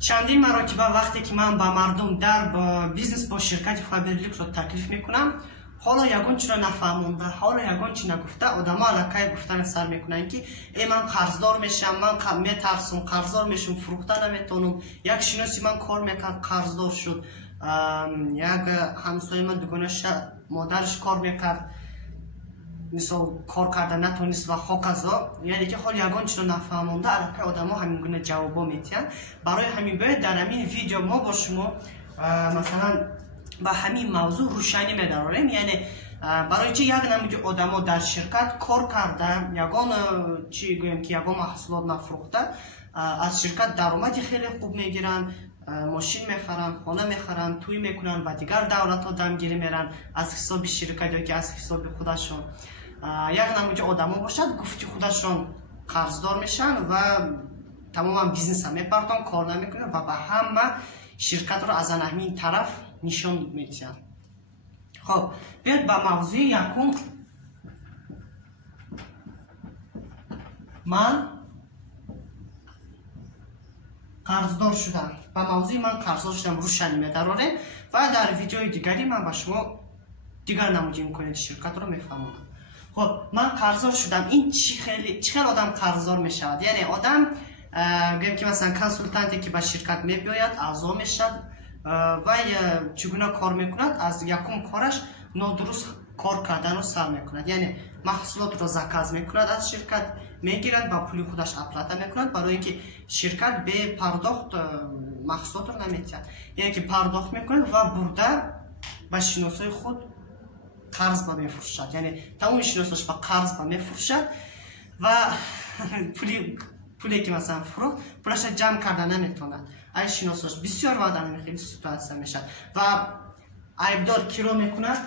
чандин маротиба вақте ки ман ба мардум дар бизнес бо ширкати Faberlic ро таклиф мекунам, ҳоло ягон чиро нафаҳмонда, ҳоло ягон чи нагуфта, одамо аллакай гуфтан сар мекунанд ки ман қарздор мешам, ман метарсум, қарздор мешум, фурӯхта наметонам. Як шиноси ман кор мекард, қарздор шуд. Як ҳамсои ман дугонаша модараш кор мекард, мисол кор карда натонист ва хоказо. Яъне ки ҳол ягон чиро нафаҳмонда аллакай одамо ҳамин гуна ҷавобо метиҳанд. Барои ҳамин бояд дар ҳамин видео мо бо шумо масалан ба ҳамин мавзӯъ рӯшанӣ медарорем. Яъне барои чи як намуди одамо дар ширкат кор карда, ягон чи гӯем ки ягон маҳсулот нафурӯхта, аз ширкат даромади хеле хуб мегиранд, мошин мехаранд, хона мехаранд, тӯй мекунанд, ба дигар давлатҳо дамгирӣ меранд аз ҳисоби ширкат ё ки аз ҳисоби худашон. Як намуди одамо бошад, гуфти худашон қарздор мешанд ва тамоман бизнеса мепартон, кор намекунанд ва ба ҳама ширкатро аз ҳамин тараф нишон медиҳанд. Хоб, биёед ба мавзӯи якум. Ман қарздор шудам. Ба мавзӯи ман қарздор шудам рӯшанӣ медарорем ва дар видеои дигари ман ба шумо дигар намуди имконияти ширкатро мефаҳмонам. Хоб, ман қарздор шудам. Ин чӣ хел одам қарздор мешавад? Яъне одам гӯем ки масалан консултанте ки ба ширкат мебиёяд, аъзо мешавад, вай чӣ гуна кор мекунад, аз якум кораш нодуруст кор карданро сар мекунад. Яъне маҳсулотро заказ мекунад аз ширкат, мегирад, ба пули худаш аплата мекунад, барое ки ширкат бе пардохт маҳсулотро наметиҳад. Яъне ки пардохт мекунад ва бурда ба шиносои худ қарз ба мефурӯшад. Яъне тамоми шиносош ба қарз ба мефурӯшад ва пуле ки масалан фурӯхт, пулаша ҷамъ карда наметавонад. Ай шиносош бисёр ваъда намехели ситуатсия мешавад ва айбдор киро мекунад?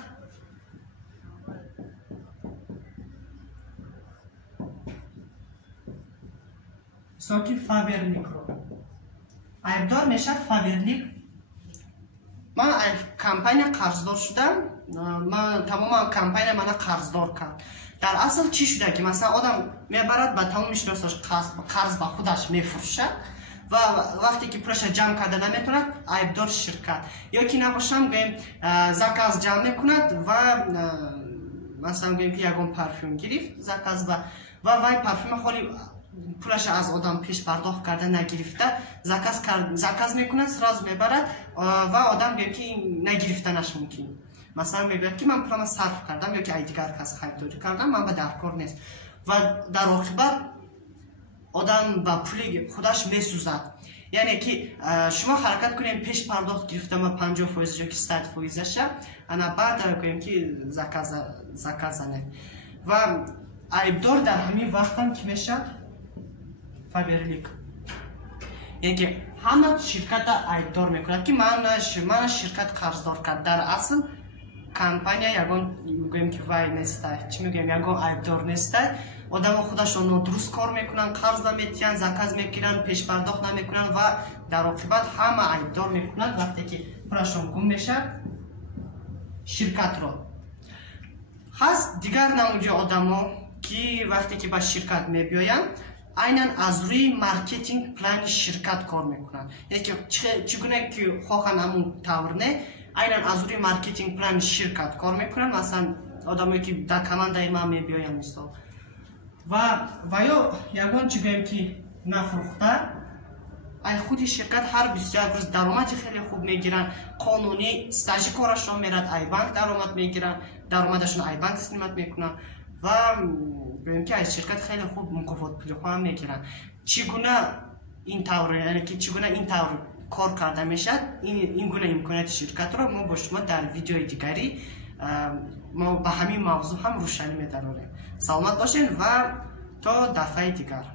Соки Faberlicро айбдор мешавад. Faberlic ман компания қарздор шудам, ман тамоман компания мана қарздор кард. Дар асл чӣ шуда ки масалан одам мебарад ба тамоми шиносош қарз ба худаш мефурӯшад ва вақте ки пулаша ҷамъ карда наметавонад, айбдор ширкат. Ё ки набошам гӯем заказ ҷамъ мекунад ва масалан гӯем ки ягон парфюм гирифт заказ ва вай парфюма ҳоли пулаша аз одам пеш пардохт карда нагирифта, заказ мекунад, сразу мебарад ва одам гӯем ки нагирифтанаш мумкин. Масалан мегӯяд ки ман пулама сарф кардам ё ки ай дигар кас хайбдорӣ кардам, ман ба даркор нест. Ва дар оқибат одам ба пули худаш месӯзад. Яъне ки шумо ҳаракат кунем пеш пардохт гирифтама 50% ё ки 100%-аша, ана баъд гӯем ки заказ занед. Ва айбдор дар ҳамин вақтам ки мешавад? Faberlic. Яъне ки ҳама ширката айбдор мекунад ки мана ширкат қарздор кард. Дар асл компания ягон мегӯем ки вай нестай, чӣ мегӯем, ягон айбдор нестай. Одамо худашон нодуруст кор мекунанд, қарз наметиҳанд, заказ мегиранд, пешпардохт намекунанд ва дар оқибат ҳама айбдор мекунанд вақте ки пулашон гум мешавад ширкатро. ҳаст дигар намуди одамо ки вақте ки ба ширкат мебиёянд, айнан аз рӯи маркетинг плани ширкат кор мекунанд. Яъне ки чӣ гуна ки хоҳанд ҳамун тавр не, айнан аз рӯи маркетинг плани ширкат кор мекунанд. Масалан одамое ки дар командаи ман мебиёянд мисол ва ё ягон чӣ гӯем ки нафурӯхта, ай худи ширкат ҳар 21 рӯз даромади хеле хуб мегиранд, қонунӣ стажи корашон мерад, айбанк даромад мегиранд, даромадашон айбанк снимат мекунанд ва гӯем ки аз ширкат хеле хуб мукофотпулиҳоам мегиранд. Чӣ гуна ин тавр, яъне ки чӣ гуна ин тавр кор карда мешавад, ин гуна имконияти ширкатро мо бо шумо дар видеои дигари мо ба ҳамин мавзӯъ ҳам рӯшанӣ медарорем. Саломат бошед ва то дафъаи дигар.